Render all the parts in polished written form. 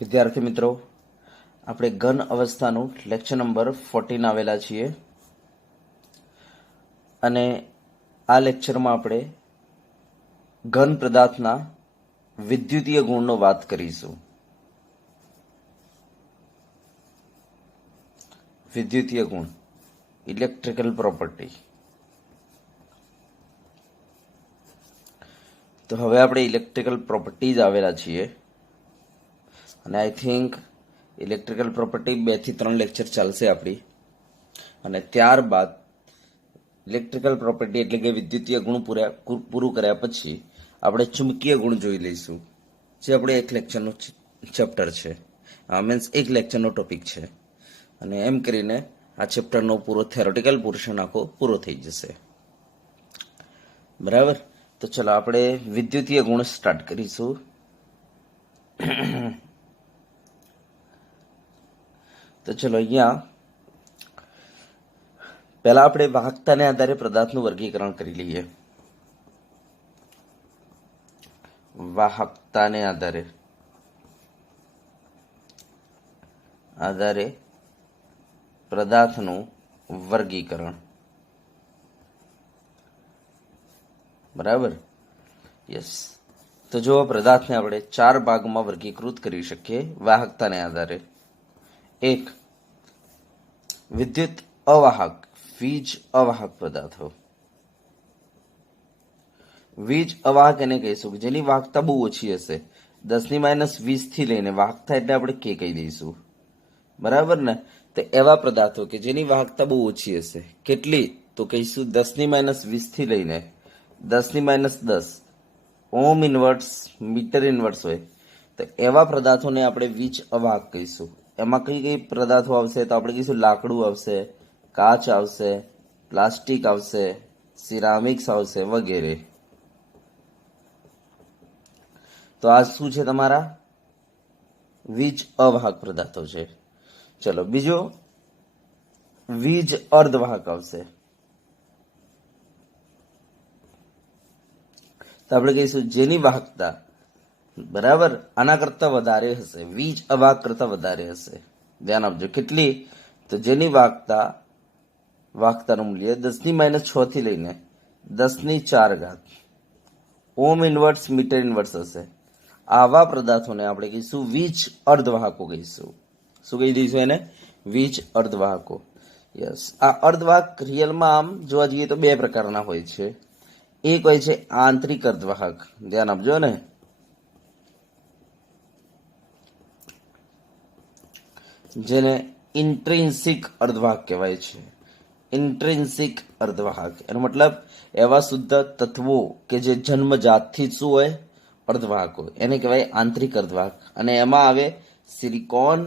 વિદ્યાર્થી મિત્રો, આપણે ઘન અવસ્થાનું લેક્ચર નંબર 14 આવેલા છીએ અને આ લેક્ચરમાં આપણે ઘન પદાર્થના વિદ્યુતીય ગુણનો વાત કરીશું. વિદ્યુતીય ગુણ, ઇલેક્ટ્રિકલ પ્રોપર્ટી. તો હવે આપણે ઇલેક્ટ્રિકલ પ્રોપર્ટીઝ આવેલા છીએ અને આઈ થિંક ઇલેક્ટ્રિકલ પ્રોપર્ટી 2 થી 3 લેક્ચર ચાલશે આપણી, અને ત્યારબાદ ઇલેક્ટ્રિકલ પ્રોપર્ટી એટલે કે વિદ્યુતીય ગુણ પૂરું કર્યા પછી આપણે ચુંબકીય ગુણ જોઈ લઈશું, જે આપણે એક લેક્ચરનો ચેપ્ટર છે, મીન્સ એક લેક્ચરનો ટોપિક છે, અને એમ કરીને આ ચેપ્ટરનો પૂરો થિયોરેટિકલ પોર્શન આખો પૂરો થઈ જશે. બરાબર, તો ચલો આપણે વિદ્યુતીય ગુણ સ્ટાર્ટ કરીશું. તો ચલો અહીંયા પહેલા આપણે વાહકતાને આધારે પદાર્થનું વર્ગીકરણ કરી લઈએ. વાહકતાને આધારે પદાર્થનું વર્ગીકરણ. બરાબર, યસ. તો જો પદાર્થને આપણે 4 ભાગમાં વર્ગીકૃત કરી શકીએ વાહકતાને આધારે. 1. વિદ્યુત અવાહક, વીજ અવાહક પદાર્થો. વીજ અવાહક એને કહીશું કે જેની વાહકતા બહુ ઓછી હશે, 10⁻20 થી લઈને વાહકતા એટલે આપણે કે કહી દઈશું. બરાબર ને? તો એવા પદાર્થો કે જેની વાહકતા બહુ ઓછી હશે, કેટલી? તો કહીશું 10⁻20 થી લઈને 10⁻10 ઓમ ઇનવર્સ મીટર ઇનવર્સ હોય, તો એવા પદાર્થોને આપણે વીજ અવાહક કહીશું. એમાં કઈ કઈ પદાર્થો આવશે? તો આપણે કહીશું લાકડું આવશે, કાચ આવશે, પ્લાસ્ટિક આવશે, સિરામિક્સ આવશે વગેરે. તો આ શું છે? તમારા વીજ અવાહક પદાર્થો છે. ચલો બીજો વીજ અર્ધવાહક આવશે. તો આપણે કહીશું જેની વાહકતા બરાબર આના કરતા વધારે હશે, વીજ અવાહક કરતા વધારે હશે. ધ્યાન આપજો કેટલી? તો જેની વાહકતાનું મૂલ્ય 10⁻6 થી લઈને 10⁴ ઓમ ઇનવર્સ મીટર ઇનવર્સ હશે. આવા પદાર્થોને આપણે કહીશું વીજ અર્ધવાહકો કહીશું. શું કહી દઈશું એને? વીજ અર્ધવાહકો. યસ. આ અર્ધવાહક રિયલમાં આમ જોવા જઈએ તો 2 પ્રકારના હોય છે. એક હોય છે આંતરિક અર્ધવાહક, ધ્યાન આપજો ને, જેને ઇન્ટ્રિન્સિક અર્ધવાહક કહેવાય છે. ઇન્ટ્રિન્સિક અર્ધવાહક એનો મતલબ એવા શુદ્ધ તત્વો કે જે જન્મજાતથી શું હોય? અર્ધવાહક હોય, એને કહેવાય આંતરિક અર્ધવાહક. અને એમાં આવે સિલિકોન,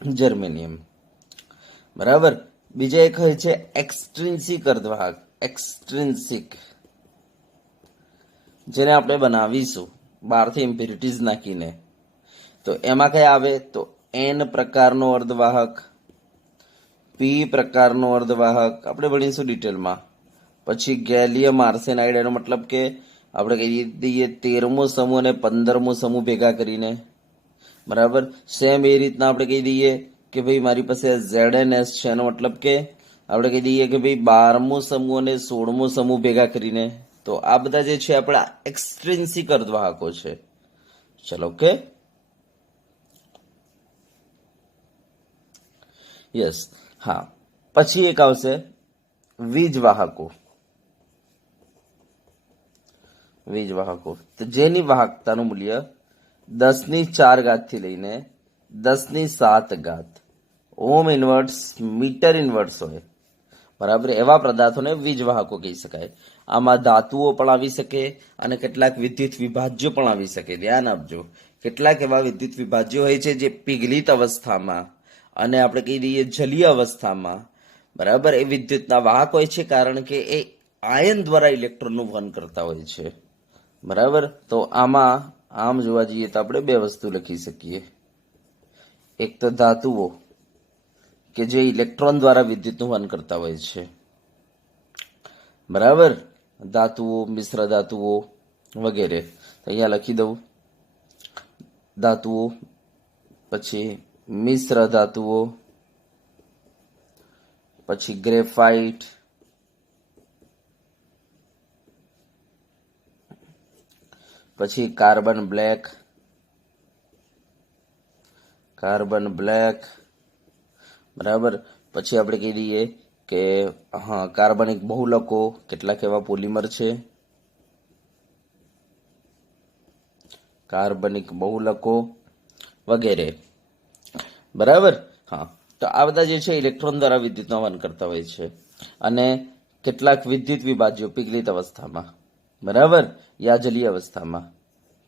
જર્મેનિયમ. બરાબર. બીજા એક હોય છે એક્સટ્રિન્સિક અર્ધવાહક. એક્સટ્રિન્સિક, જેને આપણે બનાવીશું બહારથી ઇમ્પ્યુરિટીઝ નાખીને. તો એમાં કઈ આવે? તો એન પ્રકારનો અર્ધવાહક, પી પ્રકારનો અર્ધવાહક, આપણે ભણીશું ડિટેલમાં. પછી ગેલિયમ આર્સેનાઇડ, એનો મતલબ કે આપણે કહી દઈએ 13મો સમૂહ અને 15મો સમૂહ ભેગા કરીને. બરાબર. સેમ એ રીતના આપણે કહી દઈએ કે ભાઈ મારી પાસે ZnS છે, એનો મતલબ કે આપણે કહી દઈએ કે ભાઈ 12મો સમૂહ અને 16મો સમૂહ ભેગા કરીને. તો આ બધા જે છે આપણા એક્સટ્રિન્સિક અર્ધવાહકો છે. ચલો, ઓકે. યસ. હા, પછી એક આવશે વીજવાહકો. વીજવાહકો તો જેની વાહકતાનું મૂલ્ય 10⁴ થી લઈને 10⁷ ઓમ ઇનવર્સ મીટર ઇનવર્સ હોય. બરાબર. એવા પદાર્થોને વીજવાહકો કહી શકાય. આમાં ધાતુઓ પણ આવી શકે અને કેટલાક વિદ્યુત વિભાજ્યો પણ આવી શકે. ધ્યાન આપજો, કેટલાક એવા વિદ્યુત વિભાજ્યો હોય છે જે પીગલિત અવસ્થામાં અને આપણે કહી દઈએ જલીય અવસ્થામાં, બરાબર, એ વિદ્યુતના વાહક હોય છે, કારણ કે એ આયન દ્વારા ઇલેક્ટ્રોનનું વહન કરતા હોય છે. બરાબર. તો આમાં આમ જોવા જઈએ તો આપણે 2 વસ્તુ લખી શકીએ. એક તો ધાતુઓ કે જે ઇલેક્ટ્રોન દ્વારા વિદ્યુતનું વહન કરતા હોય છે. બરાબર. ધાતુઓ, મિશ્ર ધાતુઓ વગેરે. અહીંયા લખી દઉં ધાતુઓ, પછી મિશ્ર ધાતુઓ, પછી ગ્રેફાઇટ, પછી કાર્બન બ્લેક, બરાબર. પછી આપણે કહી દઈએ કે હા કાર્બનિક બહુલકો, કેટલાક એવા પોલિમર છે કાર્બનિક બહુલકો વગેરે, બરાબર. હા, તો આ બધા જે છે ઇલેક્ટ્રોન દ્વારા વિદ્યુતનું વહન કરતા હોય છે. અને કેટલાક વિદ્યુત વિભાજ્યો પિગલિત અવસ્થામાં, બરાબર, યા જલીય અવસ્થામાં.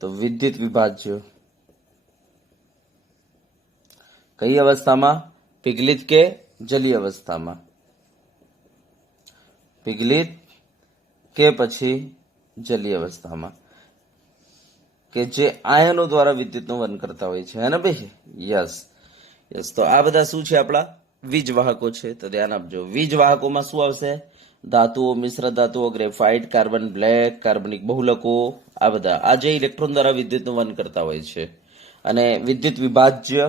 તો વિદ્યુત વિભાજ્યો કઈ અવસ્થામાં? પિગલિત કે જલીય અવસ્થામાં? પિગલિત કે પછી જલીય અવસ્થામાં, કે જે આયનો દ્વારા વિદ્યુતનું વહન કરતા હોય છે, હે ને ભાઈ? યસ. તો આ બધા શું છે? આપણા વીજ વાહકો છે. તો ધ્યાન આપજો, વીજ વાહકોમાં શું આવશે? ધાતુઓ, મિશ્ર ધાતુઓ, ગ્રેફાઇટ, કાર્બન બ્લેક, કાર્બનિક બહુલકો, આ બધા આ જે ઇલેક્ટ્રોન દ્વારા વિદ્યુતનું વહન કરતા હોય છે. અને વિદ્યુત વિભાજ્ય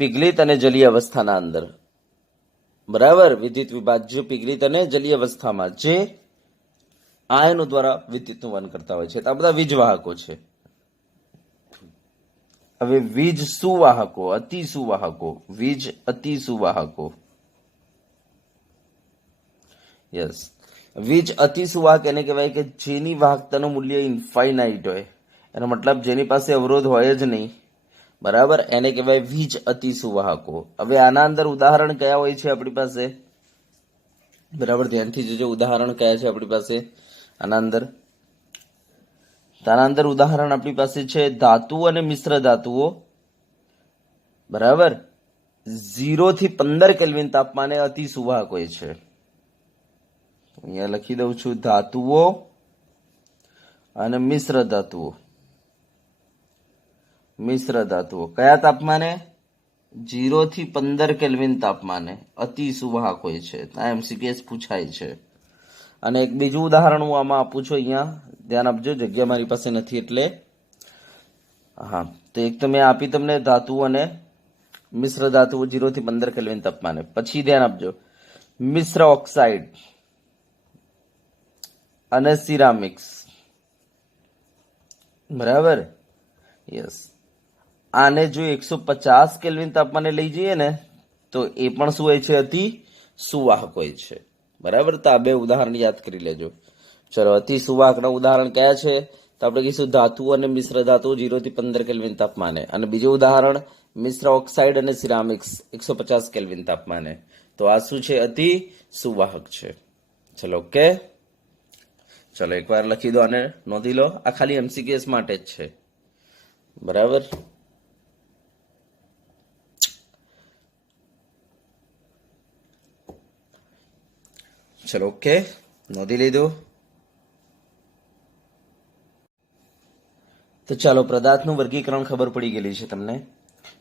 પિગલિત અને જલીય અવસ્થાના અંદર, બરાબર, વિદ્યુત વિભાજ્ય પિગલિત અને જલીય અવસ્થામાં જે આયનો દ્વારા વિદ્યુતનું વહન કરતા હોય છે. તો આ બધા વીજ વાહકો છે. હવે વીજ સુવાહકો, અતિ સુવાહકો, વીજ અતિ સુવાહકો. યસ, વીજ અતિ સુવાહક એને કહેવાય કે જેની વાહકતાનું મૂલ્ય ઇન્ફાઇનાઇટ હોય. એનો મતલબ જેની પાસે અવરોધ હોય જ નહીં, બરાબર, એને કહેવાય વીજ અતિ સુવાહકો. હવે આના અંદર ઉદાહરણ કયા હોય છે આપણી પાસે? બરાબર, ધ્યાનથી જોજો, ઉદાહરણ કયા છે આપણી પાસે આના અંદર? ઉદાહરણ આપણી પાસે છે ધાતુઓ અને મિશ્ર ધાતુઓ, બરાબર, 0 થી 15 કેલ્વિન તાપમાને અતિ સુવાહક હોય છે. અહીંયા લખી દઉં છું, ધાતુઓ અને મિશ્ર ધાતુઓ કયા તાપમાને? 0 થી 15 કેલ્વિન તાપમાને અતિ સુવાહક હોય છે. આ એમસીક્યુએસ પૂછાય છે. અને એક બીજું ઉદાહરણ હું આમાં આપું છું, અહીંયા ધ્યાન આપજો, જગ્યા મારી પાસે નથી એટલે. હા, તો એક તો મેં આપી તમને ધાતુઓ અને મિશ્ર ધાતુઓ 0 થી 15 કેલ્વિન તાપમાને. પછી ધ્યાન આપજો, મિશ્ર ઓક્સાઇડ અને સિરામિક્સ, બરાબર. યસ, આને જો 150 કેલ્વિન તાપમાને લઈ જઈએ ને તો એ પણ શું હોય છે? અતિ સુવાહક હોય છે, બરાબર. તો આ બે ઉદાહરણ યાદ કરી લેજો. ચલો, અતિ સુવાહકના ઉદાહરણ કયા છે? તો આપણે કહીશું ધાતુઓ અને મિશ્ર ધાતુઓ 0 થી 15 કેલ્વિન તાપમાને. અને બીજું ઉદાહરણ મિશ્ર ઓક્સાઇડ અને સિરામિક્સ 150 કેલ્વિન તાપમાને. તો આ શું છે? અતિ સુવાહક છે. ચલો, ઓકે. ચલો, એકવાર લખી દો અને નોંધી લો. આ ખાલી એમસીક્યુએસ માટે જ છે, બરાબર. ચલો, ઓકે, નોંધી લીધું. તો ચાલો, પદાર્થનું વર્ગીકરણ ખબર પડી ગયેલી છે તમને,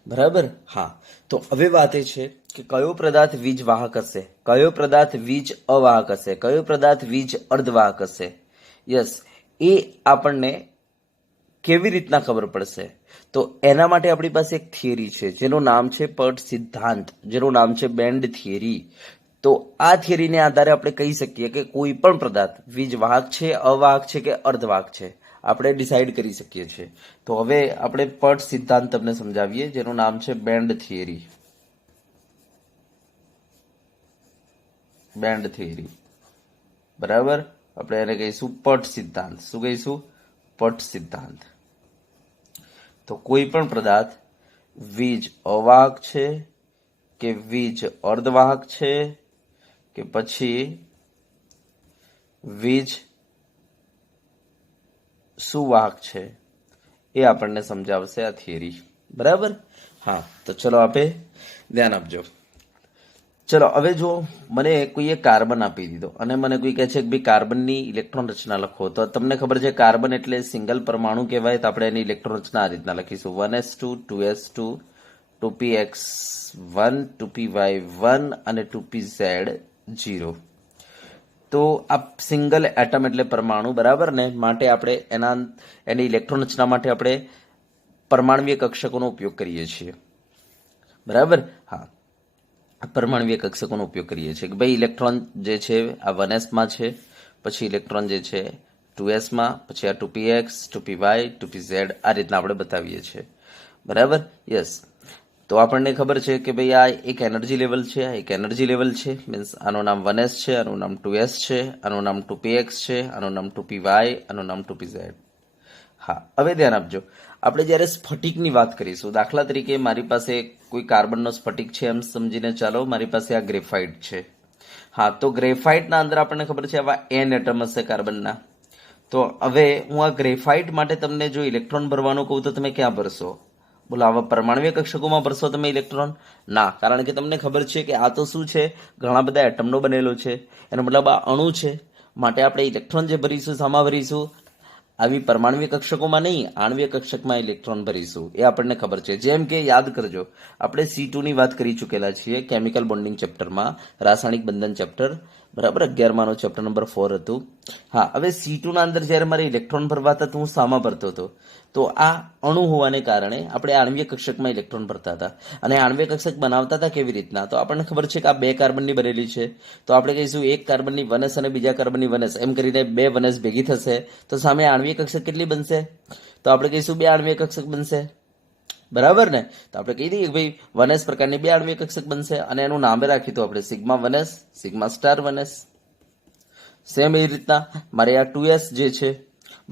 બરાબર. હા, તો હવે વાત એ છે કે કયો પદાર્થ વીજ વાહક હશે, કયો પદાર્થ વીજ અવાહક હશે, કયો પદાર્થ વીજ અર્ધવાહક હશે. યસ, એ આપણને કેવી રીતના ખબર પડશે? તો એના માટે આપણી પાસે એક થિયરી છે જેનું નામ છે પટ સિદ્ધાંત, જેનું નામ છે બેન્ડ થિયરી. તો આ થિયરીને આધારે આપણે કહી શકીએ કે કોઈ પણ પદાર્થ વીજ વાહક છે, અવાહક છે કે અર્ધવાહક છે, આપણે ડિસાઈડ કરી શકીએ છીએ. તો હવે આપણે પટ સિદ્ધાંત તમને સમજાવીએ, જેનું નામ છે બેન્ડ થિયરી. બરાબર, આપણે એને કહીશું પટ સિદ્ધાંત. શું કહીશું? પટ સિદ્ધાંત. તો કોઈ પણ પદાર્થ વીજ અવાહક છે કે વીજ અર્ધવાહક છે કે પછી વીજ સુવાહક છે, એ આપણને સમજાવશે આ થિયરી, બરાબર. હા, તો ચલો આપણે ધ્યાન આપજો. ચલો, હવે જો મને કોઈએ કાર્બન આપી દીધો અને મને કોઈ કહે છે કે ભાઈ કાર્બનની ઇલેક્ટ્રોન રચના લખો, તો તમને ખબર છે કાર્બન એટલે સિંગલ પરમાણુ કહેવાય. તો આપણે એની ઇલેક્ટ્રોન રચના આ રીતના લખીશું: 1s2 2s2 2px1 2py1 અને 2pz0. તો આ સિંગલ એટમ એટલે પરમાણુ, બરાબર ને? માટે આપણે એની ઇલેક્ટ્રોન રચના માટે આપણે પરમાણ્વીય કક્ષકોનો ઉપયોગ કરીએ છીએ, બરાબર. હા, પરમાણ્વીય કક્ષકોનો ઉપયોગ કરીએ છીએ કે ભાઈ ઇલેક્ટ્રોન જે છે આ 1s માં છે, પછી ઇલેક્ટ્રોન જે છે 2s માં, પછી આ 2px 2py 2pz આ રીતના આપણે બતાવીએ છીએ, બરાબર. યસ, તો આપણને ખબર છે કે ભાઈ આ એક એનર્જી લેવલ છે, આ એક એનર્જી લેવલ છે, મીન્સ આનું નામ 1s છે, આનું નામ 2s છે, આનું નામ 2px છે, આનું નામ 2py, આનું નામ 2pz. હા, હવે ધ્યાન આપજો, આપણે જ્યારે સ્ફટિકની વાત કરીશું, દાખલા તરીકે મારી પાસે કોઈ કાર્બનનો સ્ફટિક છે એમ સમજીને ચાલો, મારી પાસે આ ગ્રેફાઇટ છે. હા, તો ગ્રેફાઇટના અંદર આપણને ખબર છે આવા n એટમ હશે કાર્બનના. તો હવે હું આ ગ્રેફાઇટ માટે તમને જો ઇલેક્ટ્રોન ભરવાનું કહું તો તમે ક્યાં ભરશો? બોલો, આવા પરમાણ્વીય કક્ષકોમાં ભરશો તમે ઇલેક્ટ્રોન? ના, કારણ કે તમને ખબર છે કે આ તો શું છે, ઘણા બધા એટમનો બનેલો છે, એનો મતલબ આ અણુ છે, માટે આપણે ઇલેક્ટ્રોન જે ભરીશું શામાં ભરીશું? આવી પરમાણ્વીય કક્ષકોમાં નહીં, આણ્વીય કક્ષકમાં ઇલેક્ટ્રોન ભરીશું, એ આપણને ખબર છે. જેમ કે યાદ કરજો, આપણે C2 ની વાત કરી ચૂકેલા છીએ કેમિકલ બોન્ડિંગ ચેપ્ટરમાં, રાસાયણિક બંધન ચેપ્ટર, બરાબર. 11માનો ચેપ્ટર નંબર 4 હતું. હા, હવે C2 ના અંદર જ્યારે મારે ઇલેક્ટ્રોન ભરવા હતા તો હું શામાં ભરતો હતો? તો આ અણુ હોવાને કારણે આપણે આણ્વીય કક્ષકમાં ઇલેક્ટ્રોન ભરતા હતા. અને આણ્વીય કક્ષક બનાવતા હતા કેવી રીતના? તો આપણને ખબર છે કે આ 2 કાર્બનની બનેલી છે, તો આપણે કહીશું એક કાર્બનની 1s અને બીજા કાર્બનની 1s, એમ કરીને 2 1s ભેગી થશે, તો સામે આણ્વીય કક્ષક કેટલી બનશે? તો આપણે કહીશું 2 આણ્વીય કક્ષક બનશે, બરાબર ને. તો આપણે કહી દઈએ કે ભાઈ 1s પ્રકારની 2 આણ્વીય કક્ષક બનશે, અને એનું નામ રાખ્યું તો આપણે sigma 1s, sigma star 1s. Same એ રીતના મારે આ 2s જે છે,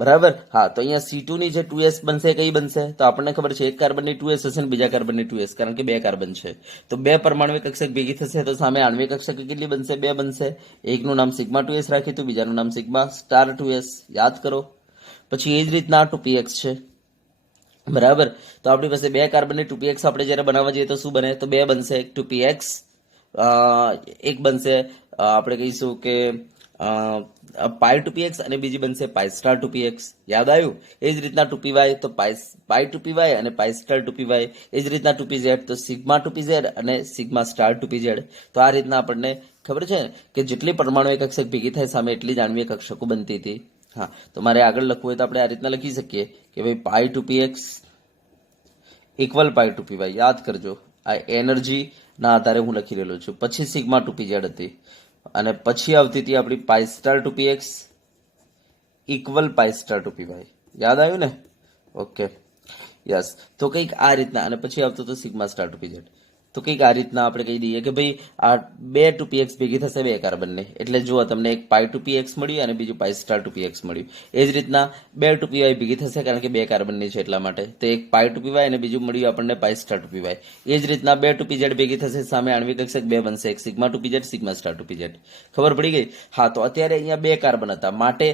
બરાબર. હા, તો અહીંયા C2 ની જે 2s બનશે કઈ બનશે? તો આપણને ખબર છે એક કાર્બનની 2s હશે ને બીજા કાર્બનની 2s, કારણ કે 2 કાર્બન છે, તો 2 પરમાણ્વીય કક્ષક ભેગી થશે, તો સામે આણ્વીય કક્ષક કેટલી બનશે? 2 બનશે. એકનું નામ સિગ્મા 2s રાખ્યું હતું, બીજાનું નામ સિગ્મા સ્ટાર 2s, યાદ કરો. પછી એ જ રીતના 2px છે, બરાબર. તો આપણી પાસે 2 કાર્બનની 2px આપણે જ્યારે બનાવવા જઈએ તો શું બને? તો 2 બનશે, એક 2px, એક બનશે આપણે કહીશું કે પાઈ 2px અને બીજી બનશે પાઈ સ્ટાર 2px, યાદ આવ્યું? એ જ રીતના 2py, તો પાઈ 2py અને પાઈ સ્ટાર 2py, એ જ રીતના 2pz, તો સિગ્મા 2pz અને સિગ્મા સ્ટાર 2pz. તો આ રીતના આપણને ખબર છે કે જેટલી પરમાણુ કક્ષક ભેગી થાય સામે એટલી જ આણ્વીય કક્ષકો બનતી હતી. હા, તો મારે આગળ લખવું હોય તો આપણે આ રીતના લખી શકીએ કે ભાઈ પાઈ 2px ઇક્વલ પાઈ 2py, યાદ કરજો આ એનર્જી ના આધારે હું લખી રહેલો છું. પછી સિગ્મા 2pz હતી, અને પછી આવતી હતી આપણી પાઈ સ્ટાર 2px ઇક્વલ પાઈ સ્ટાર 2py, યાદ આવ્યું ને? Okay, yes. તો કંઈક આ રીતના, અને પછી આવતું હતું સિગ્મા સ્ટાર 2pz. તો કંઈક આ રીતના આપણે કહી દઈએ કે ભાઈ આ 2 2px ભેગી થશે 2 કાર્બનને, એટલે જુઓ તમને એક પાઈ 2px મળી અને બીજું પાઈ સ્ટાર 2px મળ્યું. એ જ રીતના 2 2py ભેગી થશે, કારણ કે 2 કાર્બનની છે એટલા માટે, તો એક પાઈ 2py અને બીજું મળ્યું આપણને પાઈ સ્ટાર 2py. એ જ રીતના 2 2pz ભેગી થશે, સામે આણ્વીય કક્ષક 2 બનશે, એક sigma 2pz, sigma star 2pz. ખબર પડી ગઈ? હા, તો અત્યારે અહીંયા 2 કાર્બન હતા, માટે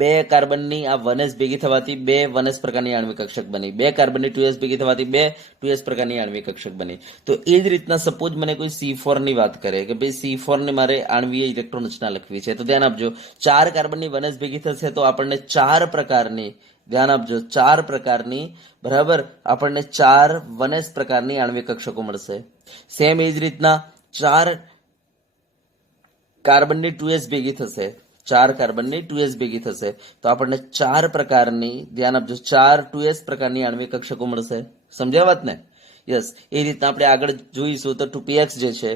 2 કાર્બનની આ 1s ભેગી થવાથી 2 1s પ્રકારની આણ્વીય કક્ષક બની, 2 કાર્બનની 2s ભેગી થવાથી 2 2s પ્રકારની આણ્વીય કક્ષક બની. તો એ જ રીતના સપોઝ મને કોઈ C4 ની વાત કરે કે ભાઈ C4 ને મારે આણ્વીય ઇલેક્ટ્રોન રચના લખવી છે, તો ધ્યાન આપજો 4 કાર્બનની 1s ભેગી થશે તો આપણને 4 પ્રકારની, ધ્યાન આપજો 4 પ્રકારની, બરાબર, આપણને 4 1s પ્રકારની આણ્વીય કક્ષકો મળશે. સેમ એ જ રીતના 4 કાર્બનની 2s ભેગી થશે, 4 કાર્બનની 2s ભેગી થશે તો આપણને 4 પ્રકારની, ધ્યાન આપજો 4 2s પ્રકારની આણ્વીય કક્ષકો મળશે. સમજ્યા વાત ને? યસ. એ રીતના આપણે આગળ જોઈશું તો 2px જે છે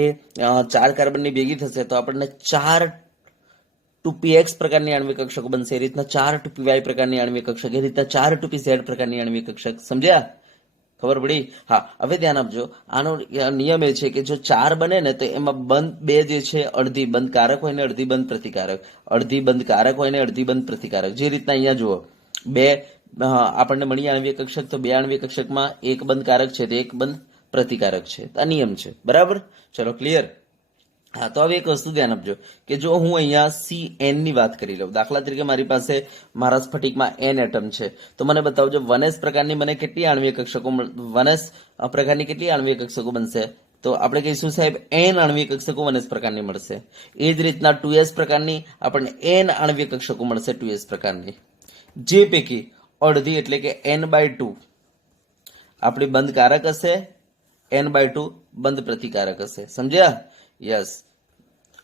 એ 4 કાર્બનની ભેગી થશે તો આપણને 4 2px પ્રકારની આણ્વીય કક્ષકો બનશે. એ રીતના 4 2py પ્રકારની આણ્વીય કક્ષક, એ રીતના 4 2pz પ્રકારની આણ્વીય કક્ષક. સમજ્યા? ખબર પડી? હા, હવે ધ્યાન આપજો, આનો નિયમ એ છે કે જો 4 બને ને તો એમાં બંધ 2 જે છે અડધી બંધ કારક હોય ને અડધી બંધ પ્રતિકારક, અડધી બંધ કારક હોય ને અડધી બંધ પ્રતિકારક. જે રીતના અહીંયા જુઓ 2 આપણને મળી આણ્વીય કક્ષક, તો 2 આણ્વીય કક્ષકમાં એક બંધ કારક છે તે એક બંધ પ્રતિકારક છે. આ નિયમ છે, બરાબર? ચલો, ક્લિયર? હા, તો હવે એક વસ્તુ ધ્યાન આપજો કે જો હું અહીંયા Cn ની વાત કરી લઉં, દાખલા તરીકે મારી પાસે મારા સ્ફટિકમાં n એટમ છે, તો મને બતાવજો 1s પ્રકારની મને કેટલી આણ્વીય કક્ષકો, 1s પ્રકારની કેટલી આણ્વીય કક્ષકો બનશે? તો આપણે કહીશું સાહેબ n આણ્વીય કક્ષકો 1s પ્રકારની મળશે. એ જ રીતના 2s પ્રકારની આપણને n આણ્વીય કક્ષકો મળશે 2s પ્રકારની, જે પૈકી અડધી એટલે કે n/2 આપણી બંધ કારક હશે, n/2 બંધ પ્રતિકારક હશે. સમજ્યા? યસ.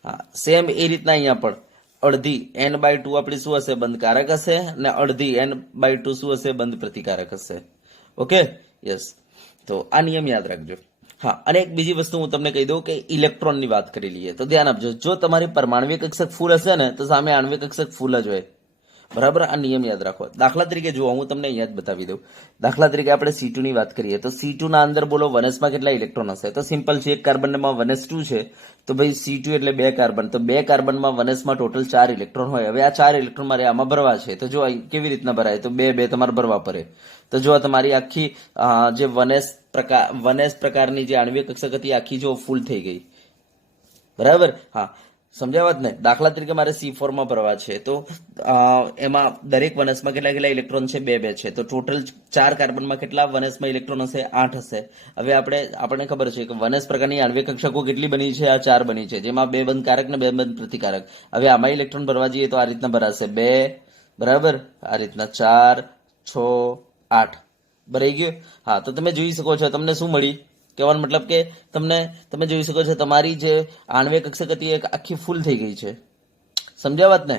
હા, સેમ એ રીતના અહીંયા પણ અડધી n/2 આપણી શું હશે? બંધ કારક હશે, અને અડધી n/2 શું હશે? બંધ પ્રતિકારક હશે. Okay, yes. તો આ નિયમ યાદ રાખજો. હા, અને એક બીજી વસ્તુ હું તમને કહી દઉં કે ઇલેક્ટ્રોનની વાત કરી લઈએ તો ધ્યાન આપજો. જો તમારી પરમાણ્વીય કક્ષક ફૂલ હશે ને તો સામે આણ્વિક કક્ષક ફૂલ જ હોય. બરાબર, આ નિયમ યાદ રાખો. દાખલા તરીકે જુઓ, હું તમને અહીંયા જ બતાવી દઉં. દાખલા તરીકે આપણે C2 ની વાત કરીએ તો C2 ના અંદર બોલો વનસમાં કેટલા ઇલેક્ટ્રોન હશે? તો સિમ્પલ છે, એક કાર્બનમાં વનસ2 છે તો ભાઈ C2 એટલે 2 કાર્બન, તો 2 કાર્બનમાં વનસમાં ટોટલ 4 ઇલેક્ટ્રોન હોય. હવે આ 4 ઇલેક્ટ્રોન મારે આમાં ભરવા છે તો જો કેવી રીતના ભરાય, તો 2 તમારે ભરવા પડે. તો જો તમારી આખી જે વનસ પ્રકારની જે આણ્વિક કક્ષક હતી આખી જો ફૂલ થઈ ગઈ. બરાબર, હા, સમજાવત ને. દાખલા તરીકે મારે C4 માં ભરવા છે તો એમાં દરેક વનસમાં કેટલા કેટલા ઇલેક્ટ્રોન છે? 2 છે. તો ટોટલ 4 કાર્બનમાં કેટલા વનસમાં ઇલેક્ટ્રોન હશે? 8 હશે. હવે આપણને ખબર છે કે વનસ પ્રકારની આણ્વિક કક્ષકો કેટલી બની છે? આ 4 બની છે, જેમાં 2 બંધકારક ને 2 બંધ પ્રતિકારક. હવે આમાં ઇલેક્ટ્રોન ભરવા જઈએ તો આ રીતના ભરાશે 2, બરાબર, આ રીતના 4, 6, 8 ભરાઈ ગયું. હા, તો તમે જોઈ શકો છો તમને શું મળી? કહેવાનો મતલબ કે તમે જોઈ શકો છો તમારી જે આણ્વિક કક્ષક હતી એ આખી ફૂલ થઈ ગઈ છે. સમજ્યા વાત ને?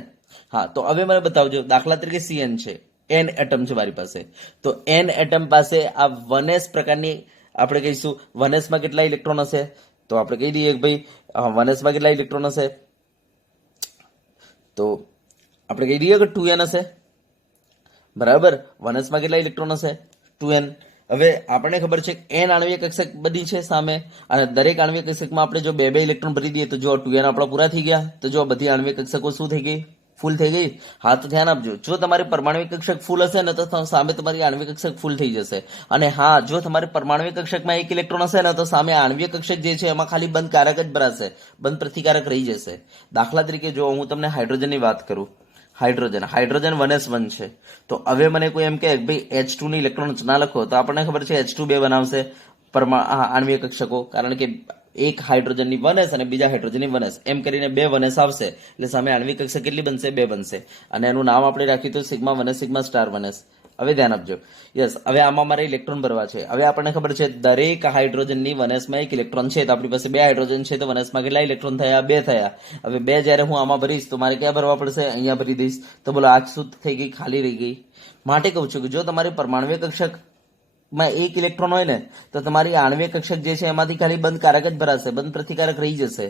હા, તો હવે મને બતાવજો. દાખલા તરીકે Cn છે, n એટમ છે મારી પાસે. તો n એટમ પાસે આ વનસ પ્રકારની આપણે કહીશું વનસમાં કેટલા ઇલેક્ટ્રોન હશે? તો આપણે કહી દઈએ કે ભાઈ વનસમાં કેટલા ઇલેક્ટ્રોન હશે? તો આપણે કહી દઈએ કે 2n હશે. બરાબર, વનસમાં કેટલા ઇલેક્ટ્રોન હશે? 2n. હવે આપણને ખબર છે કે n આણ્વિક કક્ષક બધી છે સામે, અને દરેક આણ્વિક કક્ષકમાં આપણે જો 2 ઇલેક્ટ્રોન ભરી દઈએ તો જો 2n આપણા પૂરા થઈ ગયા. તો જો બધી આણ્વિક કક્ષકો શું થઈ ગઈ? ફૂલ થઈ ગઈ. હા, તો ધ્યાન આપજો, જો તમારી પરમાણ્વિક કક્ષક ફૂલ હશે ને તો સામે તમારી આણ્વિક કક્ષક ફૂલ થઈ જશે. અને હા, જો તમારી પરમાણ્વિક કક્ષકમાં 1 ઇલેક્ટ્રોન હશે ને તો સામે આણ્વિક કક્ષક જે છે એમાં ખાલી બંધ કારક જ ભરાશે, બંધ પ્રતિકારક રહી જશે. દાખલા તરીકે જો હું તમને હાઇડ્રોજનની વાત કરું, હાઇડ્રોજન વનસ1 છે. તો હવે મને કોઈ એમ કે ભાઈ H2 ની ઇલેક્ટ્રોન રચના લખો, તો આપણને ખબર છે H2 2 બનાવશે આણ્વિક કક્ષકો, કારણ કે એક હાઇડ્રોજનની વનસ અને બીજા હાઇડ્રોજનની વનસ, એમ કરીને 2 વનસ આવશે. એટલે સામે આણ્વિક કક્ષક કેટલી બનશે? 2 બનશે. અને એનું નામ આપણે રાખ્યું તો sigma one's, sigma star one's. હવે ધ્યાન આપજો. યસ, હવે આમાં મારે ઇલેક્ટ્રોન ભરવા છે. હવે આપણને ખબર છે દરેક હાઇડ્રોજનની વનસમાં 1 ઇલેક્ટ્રોન છે, તો આપણી પાસે 2 હાઇડ્રોજન છે તો વનસમાં કેટલા ઇલેક્ટ્રોન થયા? 2 થયા. હવે 2 જ્યારે હું આમાં ભરીશ તો મારે ક્યાં ભરવા પડશે? અહીંયા ભરી દઈશ. તો બોલો આ શુદ્ધ થઈ ગઈ, ખાલી રહી ગઈ. માટે કહું છું કે જો તમારી પરમાણ્વીય કક્ષકમાં 1 ઇલેક્ટ્રોન હોય ને તો તમારી આણ્વિક કક્ષક જે છે એમાંથી ખાલી બંધ કારક જ ભરાશે, બંધ પ્રતિકારક રહી જશે.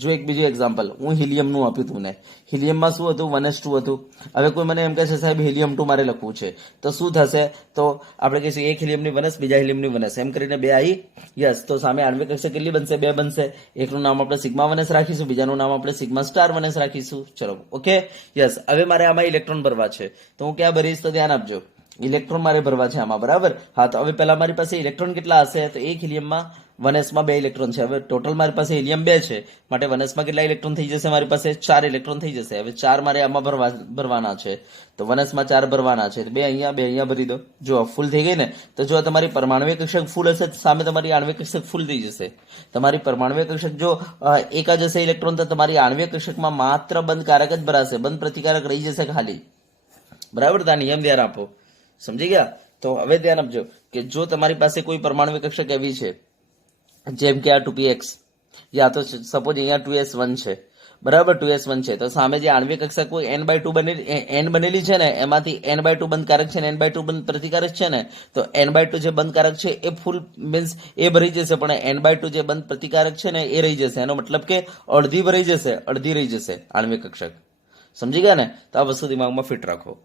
જો એક બીજું એક્ઝામ્પલ હું હિલિયમનું આપ્યું તમને. હિલિયમમાં શું હતું? વનસ2 હતું. હવે કોઈ મને એમ કહે છે સાહેબ હિલિયમ 2 મારે લખવું છે, તો શું થશે? તો આપણે કહીશું એક હિલિયમની વનસ, બીજા હિલિયમની વનસ, એમ કરીને 2 આવી. યસ, તો સામે આણ્વિક કક્ષક કેટલી બનશે? 2 બનશે. એકનું નામ આપણે સિગ્મા વનસ રાખીશું, બીજાનું નામ આપણે સિગ્મા સ્ટાર વનસ રાખીશું. ચલો, ઓકે, યસ. હવે મારે આમાં ઇલેક્ટ્રોન ભરવા છે તો હું ક્યાં ભરીશ? તો ધ્યાન આપજો, ઇલેક્ટ્રોન મારે ભરવા છે આમાં. બરાબર, હા, તો હવે પહેલા મારી પાસે ઇલેક્ટ્રોન કેટલા હશે? તો એક હિલિયમમાં વનસમાં 2 ઇલેક્ટ્રોન છે. હવે ટોટલ મારી પાસે હિલિયમ 2 છે, માટે વનસમાં કેટલા ઇલેક્ટ્રોન થઈ જશે? મારી પાસે 4 ઇલેક્ટ્રોન થઈ જશે. હવે 4 મારે આમાં ભરવાના છે, તો વનસમાં 4 ભરવાના છે. 2 અહીંયા ભરી દો. જો ફૂલ થઈ ગઈ ને, તો જો તમારી પરમાણ્વીય કક્ષક ફૂલ હશે તો સામે તમારી આણ્વિક કક્ષક ફૂલ થઈ જશે. તમારી પરમાણ્વીય કક્ષક જો એક જ હશે ઇલેક્ટ્રોન તો તમારી આણ્વિક કક્ષકમાં માત્ર બંધ કારક જ ભરાશે, બંધ પ્રતિકારક રહી જશે ખાલી. બરાબર, તો આ નિયમ ધ્યાન આપો. સમજી ગયા? તો હવે ધ્યાન આપજો કે જો તમારી પાસે કોઈ પરમાણ્વીય કક્ષક એવી છે જેમ કે આ 2px, યા તો સપોઝ અહીંયા 2s1 છે, બરાબર, 2s1 છે, તો સામે જે આણ્વિક કક્ષક કોઈ n બનેલી છે ને એમાંથી n/2 બંધકારક છે ને n/2 બંધ પ્રતિકારક છે ને, તો n/2 જે બંધકારક છે એ ફૂલ મીન્સ એ ભરી જશે, પણ n/2 જે બંધ પ્રતિકારક છે ને એ રહી જશે. એનો મતલબ કે અડધી ભરાઈ જશે, અડધી રહી જશે આણ્વિક કક્ષક. સમજી ગયા ને? તો આ વસ્તુ દિમાગમાં ફિટ રાખો.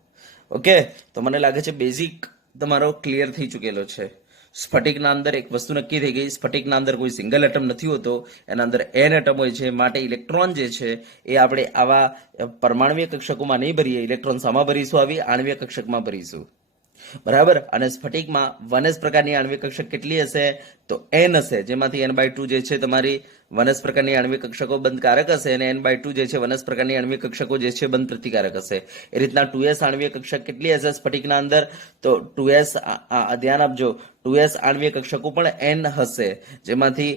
ઓકે, તો મને લાગે છે બેઝિક તમારો ક્લિયર થઈ ચૂકેલો છે. સ્ફટિકના અંદર એક વસ્તુ નક્કી થઈ ગઈ, સ્ફટિકના અંદર કોઈ સિંગલ એટમ નથી હોતો, એના અંદર n એટમ હોય છે. માટે ઇલેક્ટ્રોન જે છે એ આપણે આવા પરમાણ્વીય કક્ષકોમાં નહીં ભરીએ, ઇલેક્ટ્રોન શામાં ભરીશું? આવી આણ્વીય કક્ષકમાં ભરીશું. બરાબર, અને સ્ફટિકમાં વનસ પ્રકારની આણ્વિક કક્ષક કેટલી હશે? તો n હશે, જેમાંથી n/2 જે છે તમારી વનસ પ્રકારની આણ્વિક કક્ષકો બંધકારક હશે, અને n/2 જે છે વનસ પ્રકારની આણ્વિક કક્ષકો જે છે બંધ પ્રતિકારક હશે. એ રીતના 2s આણ્વિક કક્ષક કેટલી હશે સ્ફટિકના અંદર? તો 2s, ધ્યાન આપજો, 2s આણ્વિક કક્ષકો પણ n હશે, જેમાંથી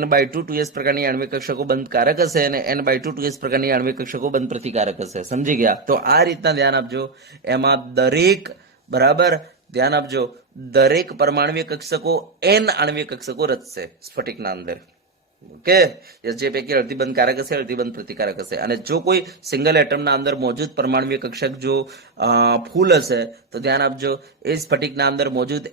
n/2 2s પ્રકારની આણ્વિક કક્ષકો બંધકારક હશે અને n/2 2s પ્રકારની આણ્વિક કક્ષકો બંધ પ્રતિકારક હશે. સમજી ગયા? તો આ રીતના ધ્યાન આપજો. એમાં દરેક, બરાબર, ધ્યાન આપજો, દરેક પરમાણ્વીય કક્ષકો n આણ્વિક કક્ષકો રચશે સ્ફટિકના અંદર. ઓકે, જે પૈકી અડધી બંધકારક હશે, અડધી બંધ પ્રતિકારક હશે. અને જો કોઈ સિંગલ એટમના અંદર મોજૂદ પરમાણ્વીય કક્ષક જો ફૂલ હશે તો ધ્યાન આપજો એ સ્ફટિકના અંદર મોજૂદ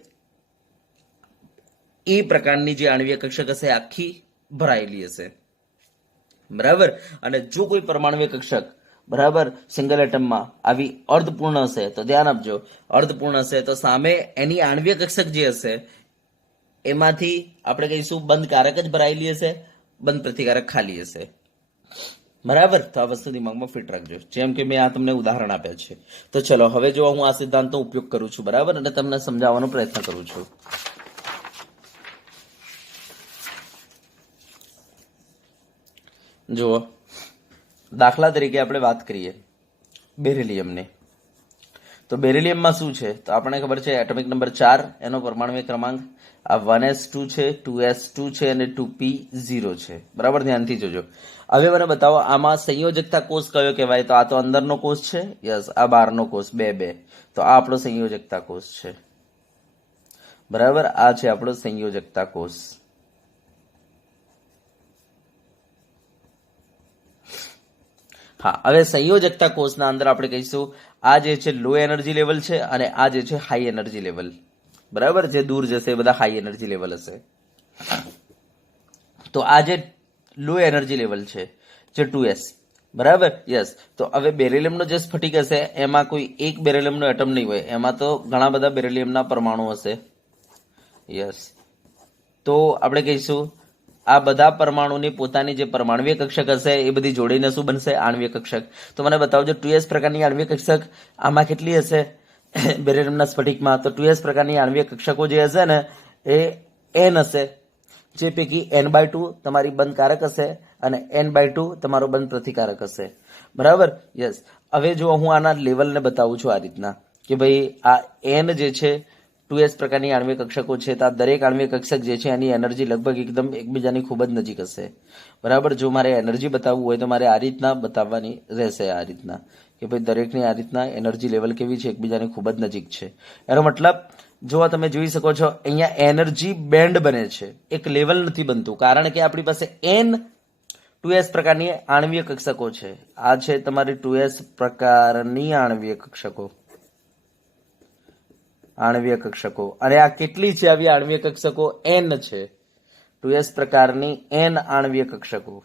એ પ્રકારની જે આણ્વીય કક્ષક હશે આખી ભરાયેલી હશે, બરાબર. અને જો કોઈ પરમાણ્વીય કક્ષક, બરાબર, સિંગલ એટમમાં આવી અર્ધપૂર્ણ હશે તો ધ્યાન આપજો, અર્ધપૂર્ણ હશે તો સામે એની આણ્વીય કક્ષક જે હશે એમાંથી આપણે કહીશું બંધ કારક જ ભરાયેલી હશે, બંધ પ્રતિકારક ખાલી હશે, બરાબર. તો આ વસ્તુ દિમાગમાં ફિટ રાખજો, જેમ કે મેં આ તમને ઉદાહરણ આપ્યા છે. તો ચલો હવે જો હું આ સિદ્ધાંતનો ઉપયોગ કરું છું, બરાબર, અને તમને સમજાવવાનો પ્રયત્ન કરું છું. જુઓ, દાખલા તરીકે આપણે વાત કરીએ બેરિલિયમની. તો બેરિલિયમમાં શું છે, તો આપણને ખબર છે એટોમિક નંબર 4, એનો પરમાણ્વીય ક્રમાંક આ 1s2 છે, 2s2 છે અને 2p0 છે, બરાબર. ધ્યાનથી જોજો. હવે મને બતાવો આમાં સંયોજકતા કોષ કયો કહેવાય, તો આ તો અંદરનો કોષ છે, યસ. આ બહારનો કોષ, બે. તો આ આપણો સંયોજકતા કોષ છે, બરાબર. આ છે આપણો સંયોજકતા કોષ. હા, હવે સંયોજકતા કોષના અંદર આપણે કહીશું આ જે છે લો એનર્જી લેવલ છે અને આ જે છે હાઈ એનર્જી લેવલ, બરાબર. જે દૂર જશે એ બધા હાઈ એનર્જી લેવલ હશે. તો આ જે લો એનર્જી લેવલ છે જે 2s, બરાબર, યસ. તો હવે બેરિલિયમનો જે સ્ફટિક હશે એમાં કોઈ એક બેરિલિયમનો એટમ નહીં હોય, એમાં તો ઘણા બધા બેરિલિયમના પરમાણુ હશે, યસ. તો આપણે કહીશું આ બધા પરમાણુની પોતાની જે પરમાણ્વીય કક્ષક હશે એ બધી જોડીને શું બનશે, આણ્વીય કક્ષક. તો મને બતાવજો 2s પ્રકારની આણ્વીય કક્ષક આમાં કેટલી હશે બેરિલિયમના સ્ફટિકમાં. તો 2s પ્રકારની આણ્વીય કક્ષકો જે હશે ને એ n હશે, જે પૈકી n/2 તમારી બંધ કારક હશે અને n/2 તમારો બંધ પ્રતિકારક હશે, બરાબર, યસ. હવે જો હું આના લેવલને બતાવું છું આ રીતના કે ભાઈ આ n જે છે 2s પ્રકારની આણ્વીય કક્ષકો છે, તો આ દરેક આણ્વીય કક્ષક જે છે એની એનર્જી લગભગ એકદમ એકબીજાની ખૂબ જ નજીક હશે, બરાબર. જો મારે એનર્જી બતાવવું હોય તો મારે આ રીતના બતાવવાની રહેશે, આ રીતના કે ભાઈ દરેકની આ રીતના એનર્જી લેવલ કેવી છે, એકબીજાની ખૂબ જ નજીક છે. એનો મતલબ જો તમે જોઈ શકો છો અહીંયા એનર્જી બેન્ડ બને છે, એક લેવલ નથી બનતું, કારણ કે આપણી પાસે n 2s પ્રકારની આણ્વીય કક્ષકો છે. આ છે તમારી 2s પ્રકારની આણ્વીય કક્ષકો, આણ્વીય કક્ષકો. અને આ કેટલી છે આવી આણ્વીય કક્ષકો, n છે, 2s પ્રકારની n આણ્વીય કક્ષકો,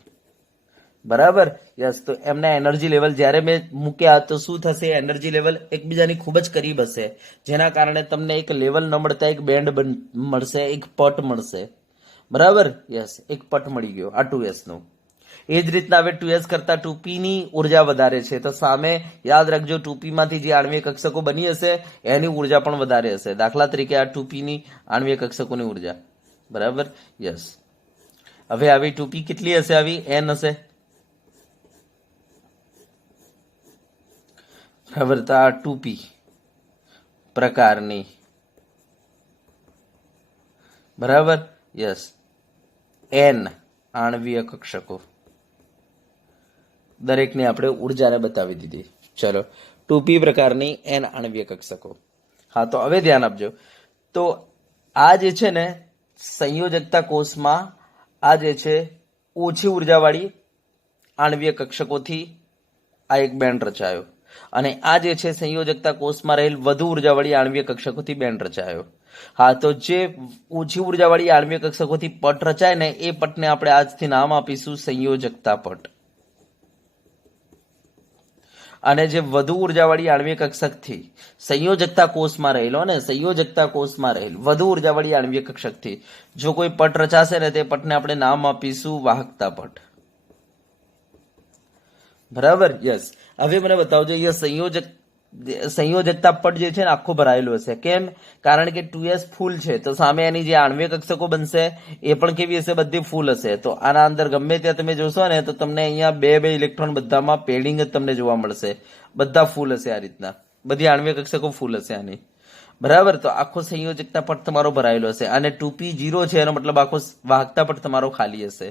બરાબર, યસ. તો એમના એનર્જી લેવલ જ્યારે મેં મૂક્યા તો શું થશે, એનર્જી લેવલ એકબીજાની ખૂબ જ કરીબ હશે, જેના કારણે તમને એક લેવલ ન મળતા એક બેન્ડ મળશે, એક પટ મળશે, બરાબર, યસ. એક પટ મળી ગયો આ 2s નો. એ જ રીતના હવે 2s કરતા 2p ની ઉર્જા વધારે છે, તો સામે યાદ રાખજો 2p માંથી જે આણ્વીય કક્ષકો બની હશે એની ઉર્જા પણ વધારે હશે. દાખલા તરીકે આ 2p ની આણ્વીય કક્ષકોની ઉર્જા, બરાબર, યસ. હવે આવી 2p કેટલી હશે, આવી n હશે, બરાબર. તો આ 2p પ્રકારની, બરાબર, યસ, n આણ્વીય કક્ષકો, દરેકની આપણે ઉર્જાને બતાવી દીધી. ચલો, 2p પ્રકારની n આણ્વીય કક્ષકો. હા, તો હવે ધ્યાન આપજો. તો આ જે છે ને સંયોજકતા કોષમાં આ જે છે ઓછી ઉર્જાવાળી આણ્વીય કક્ષકોથી આ એક બેન્ડ રચાયો, અને આ જે છે સંયોજકતા કોષમાં રહેલ વધુ ઉર્જાવાળી આણ્વીય કક્ષકોથી બેન્ડ રચાયો. હા, તો જે ઓછી ઉર્જાવાળી આણ્વીય કક્ષકોથી પટ રચાય ને એ પટને આપણે આજથી નામ આપીશું સંયોજકતા પટ. અને જે વધુ ઉર્જાવાળી આણ્વીય કક્ષકથી સંયોજકતા કોષમાં રહેલો ને સંયોજકતા કોષમાં રહેલ વધુ ઉર્જાવાળી આણ્વીય કક્ષકથી જો કોઈ પટ રચાશે ને તે પટને આપણે નામ આપીશું વાહકતા પટ, બરાબર, યસ. હવે મને બતાવજો અહીંયા સંયોજકતા પટ જે છે ને આખો ભરાયેલો હશે. કેમ? કારણ કે 2s ફૂલ છે, તો સામે એની જે આણ્વીય કક્ષકો બનશે એ પણ કેવી હશે, બધી ફૂલ હશે. તો આના અંદર ગમે ત્યાં તમે જોશો ને તો તમને અહીંયા બે ઇલેક્ટ્રોન બધામાં પેડિંગ જ તમને જોવા મળશે, બધા ફૂલ હશે. આ રીતના બધી આણ્વીય કક્ષકો ફૂલ હશે આની, બરાબર. તો આખો સંયોજકતા પટ તમારો ભરાયેલો હશે, અને 2p0 છે એનો મતલબ આખો વાહકતા પટ તમારો ખાલી હશે,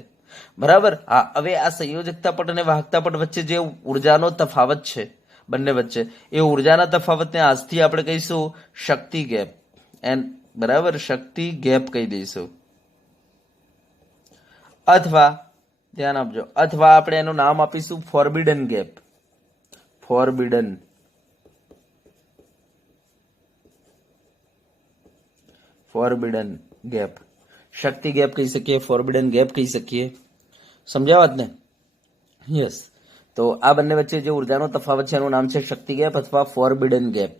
બરાબર. હા, હવે આ સંયોજકતા પટ અને વાહકતા પટ વચ્ચે જે ઉર્જાનો તફાવત છે બંને વચ્ચે, એ ઉર્જાના તફાવતને આજથી આપણે કહીશું શક્તિ ગેપ, બરાબર, શક્તિ ગેપ કહી દઈશું. અથવા ધ્યાન આપજો, અથવા આપણે એનું નામ આપીશું ફોરબિડન ગેપ, ફોરબિડન ગેપ. શક્તિ ગેપ કહી શકીએ, ફોરબિડન ગેપ કહી શકીએ. સમજ્યા વાત ને? યસ. તો આ બંને વચ્ચે જે ઉર્જાનો તફાવત છે એનું નામ છે શક્તિ ગેપ અથવા ફોરબિડન ગેપ.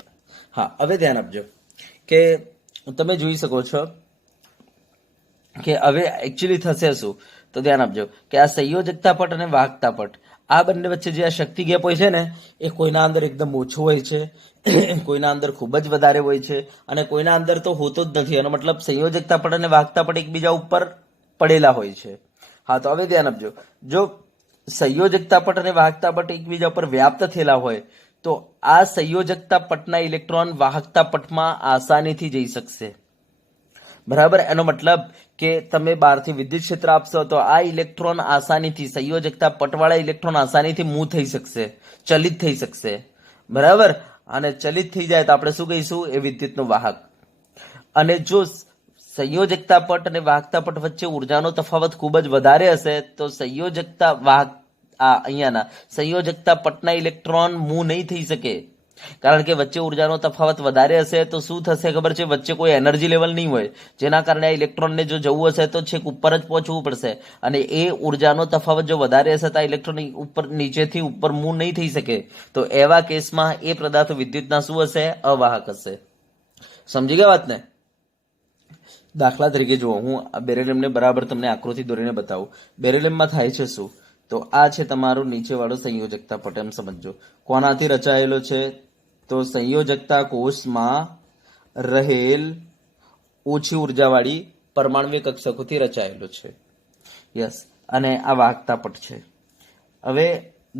હા, હવે ધ્યાન આપજો કે તમે જોઈ શકો છો કે હવે એકચ્યુઅલી થશે શું, તો ધ્યાન આપજો કે આ સંયોજકતા પટ અને વાહકતા પટ આ બંને વચ્ચે જે આ શક્તિ ગેપ હોય છે ને એ કોઈના અંદર એકદમ ઓછો હોય છે, કોઈના અંદર ખૂબ જ વધારે હોય છે અને કોઈના અંદર તો હોતો જ નથી. એનો મતલબ સંયોજકતા પટ અને વાહકતા પટ એકબીજા ઉપર પડેલા હોય છે. હા, તો હવે ધ્યાન આપજો, જો સંયોજકતા પટ અને વાહકતા પટ એકબીજા ઉપર વ્યાપ્ત થયેલા હોય તો આ સંયોજકતા પટના ઇલેક્ટ્રોન વાહકતા પટમાં આસાનીથી જઈ શકશે. બરાબર, એનો મતલબ કે તમે બહારથી વિદ્યુત ક્ષેત્ર આપશો તો આ ઇલેક્ટ્રોન આસાનીથી સંયોજકતા પટવાળા ઇલેક્ટ્રોન આસાનીથી મૂવ થઈ શકશે, ચલિત થઈ શકશે. બરાબર, અને ચલિત થઈ જાય તો આપણે શું કહીશું, એ વિદ્યુતનો વાહક. અને જો સંયોજકતા પટ અને વાહકતા પટ વચ્ચે ઉર્જાનો તફાવત ખૂબ જ વધારે હશે તો સંયોજકતા વાહક અહીંયાના સંયોજકતા પટના ઇલેક્ટ્રોન મૂવ નહીં થઈ શકે, કારણ કે વચ્ચે ઉર્જાનો તફાવત વધારે હશે તો શું થશે ખબર છે, વચ્ચે કોઈ એનર્જી લેવલ નહીં હોય, જેના કારણે આ ઇલેક્ટ્રોનને જો જવું હશે તો છેક ઉપર જ પહોંચવું પડશે. અને એ ઉર્જાનો તફાવત જો વધારે હશે તો આ ઇલેક્ટ્રોન ઉપર નીચેથી ઉપર મૂવ નહીં થઈ શકે. તો એવા કેસમાં એ પદાર્થો વિદ્યુતના શું હશે, અવાહક હશે. સમજી ગયા વાતને? દાખલા તરીકે જુઓ, હું બેરિલિયમને બરાબર તમને આકૃતિ દોરીને બતાવું. બેરિલિયમમાં થાય છે શું, તો આ છે તમારું નીચેવાળો સંયોજકતા પટ. એમ સમજો કોનાથી રચાયેલો છે, તો સંયોજકતા કોષમાં રહેલ ઓછી ઉર્જાવાળી પરમાણ્વીય કક્ષકોથી રચાયેલો છે. યસ, અને આ વાહકતા પટ છે. હવે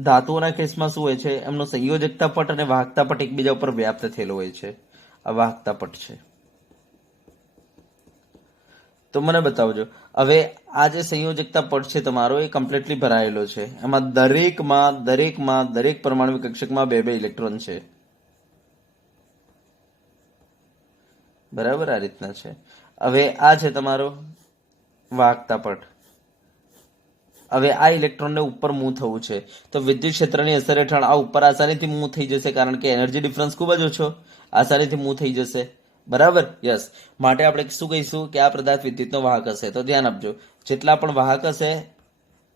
ધાતુઓના કેસમાં શું હોય છે, એમનો સંયોજકતા પટ અને વાહકતા પટ એકબીજા ઉપર વ્યાપ્ત થયેલો હોય છે. આ વાહકતા પટ છે. તો મને બતાવજો, હવે આ જે સંયોજકતા પટ છે તમારો એ કમ્પ્લીટલી ભરાયેલો છે. એમાં દરેક પરમાણુ કક્ષકમાં બે ઇલેક્ટ્રોન છે. બરાબર, આ રીતના છે. હવે આ છે તમારો વાહકતા પટ. હવે આ ઇલેક્ટ્રોનને ઉપર મૂવ થવું છે તો વિદ્યુત ક્ષેત્રની અસર હેઠળ આ ઉપર આસાનીથી મૂવ થઈ જશે, કારણ કે એનર્જી ડિફરન્સ ખૂબ જ ઓછો, આસાનીથી મૂવ થઈ જશે. બરાબર, યસ. માટે આપણે શું કહીશું કે આ પદાર્થ વિદ્યુતનો વાહક હશે. તો ધ્યાન આપજો, જેટલા પણ વાહક હશે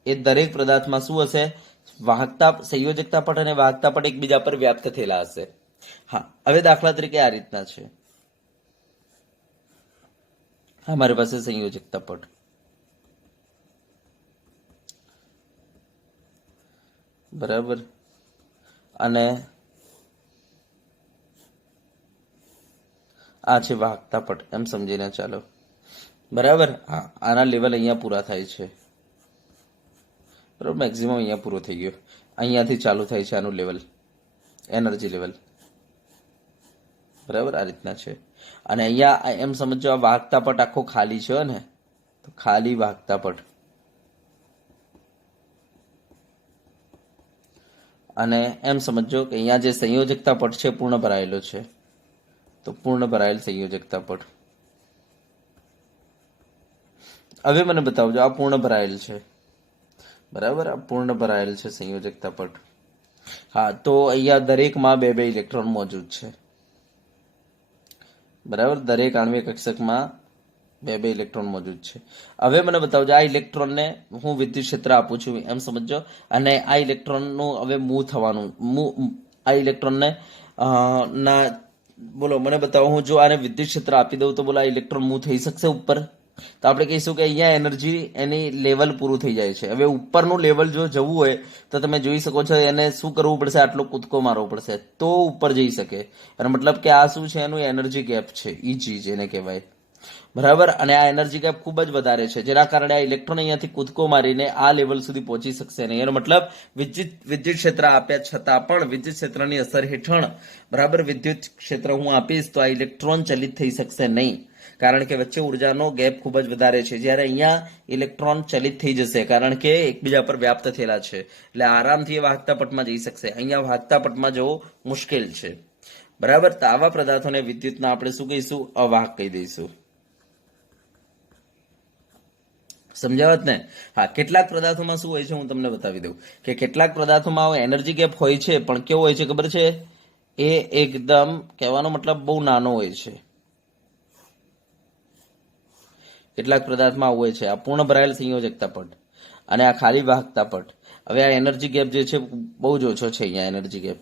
એ દરેક પદાર્થમાં શું હશે, વાહકતા સંયોજકતા પટ અને વાહકતા પટ એકબીજા પર વ્યાપ્ત થયેલા હશે. હા, હવે દાખલા તરીકે આ રીતના છે. હા, મારી પાસે સંયોજકતા પટ, બરાબર, અને આ છે વાહકતા પટ. એમ સમજીને ચાલો. બરાબર, હા, આના લેવલ અહીંયા પૂરા થાય છે. બરાબર, મેક્સિમમ અહીંયા પૂરો થઈ ગયો. અહીંયાથી ચાલુ થાય છે આનું લેવલ, એનર્જી લેવલ. બરાબર, આ રીતના છે. અને અહીંયા એમ સમજો આ વાહકતા પટ આખો ખાલી છે ને, તો ખાલી વાહકતા પટ. અને એમ સમજો કે અહીંયા જે સંયોજકતા પટ છે પૂર્ણ ભરાયેલો છે, તો પૂર્ણ ભરાયેલ સંયોજકતા પટ. હવે મને બતાવજો, આ પૂર્ણ ભરાયેલ છે. બરાબર, આ પૂર્ણ ભરાયેલ છે સંયોજકતા પટ. હા, તો અહીંયા દરેકમાં બે ઇલેક્ટ્રોન મોજૂદ છે. બરાબર, દરેક આણ્વિક કક્ષકમાં બે ઇલેક્ટ્રોન મોજૂદ છે. હવે મને બતાવજો, આ ઇલેક્ટ્રોનને હું વિદ્યુત ક્ષેત્ર આપું છું એમ સમજો, અને આ ઇલેક્ટ્રોનનું હવે મૂવ થવાનું, આ ઇલેક્ટ્રોનને ના બોલો મને બતાવો, હું જો આને વિદ્યુત ક્ષેત્ર આપી દઉં તો બોલો આ ઇલેક્ટ્રોન મૂવ થઈ શકશે ઉપર? તો આપણે કહીશું કે અહીંયા એનર્જી એની લેવલ પૂરું થઈ જાય છે. હવે ઉપરનું લેવલ જો જવું હોય તો તમે જોઈ શકો છો એને શું કરવું પડશે, આટલો કૂદકો મારવો પડશે તો ઉપર જઈ શકે. એનો મતલબ કે આ શું છે, એનું એનર્જી ગેપ છે, ઈજી જેને કહેવાય. બરાબર, અને આ એનર્જી ગેપ ખૂબ જ વધારે છે, જેના કારણે આ ઇલેક્ટ્રોન અહીંયાથી કૂદકો મારીને આ લેવલ સુધી પહોંચી શકશે નહીં. એનો મતલબ વિદ્યુત ક્ષેત્ર આપ્યા છતાં પણ વિદ્યુત ક્ષેત્રની અસર હેઠળ બરાબર વિદ્યુત ક્ષેત્ર હું આપીશ તો આ ઇલેક્ટ્રોન ચલિત થઈ શકશે નહીં, કારણ કે વચ્ચે ઉર્જાનો ગેપ ખૂબ જ વધારે છે. જ્યારે અહીંયા ઇલેક્ટ્રોન ચલિત થઈ જશે, કારણ કે એકબીજા પર વ્યાપ્ત થયેલા છે, એટલે આરામથી એ વાહકતા પટમાં જઈ શકશે. અહીંયા વાહકતા પટમાં જવું મુશ્કેલ છે. બરાબર, તો આવા પદાર્થોને વિદ્યુતના આપણે શું કહીશું, અવાહક કહી દઈશું. સમજાવત ને? હા, કેટલાક પદાર્થોમાં શું હોય છે હું તમને બતાવી દઉં કે કેટલાક પદાર્થોમાં એનર્જી ગેપ હોય છે, પણ કેવો હોય છે ખબર છે, એ એકદમ કહેવાનો મતલબ બહુ નાનો હોય છે. કેટલાક પદાર્થમાં આવું હોય છે. આ પૂર્ણ ભરાયેલ સંયોજકતા પટ અને આ ખાલી વાહકતા પટ. હવે આ એનર્જી ગેપ જે છે બહુ જ ઓછો છે અહીંયા એનર્જી ગેપ.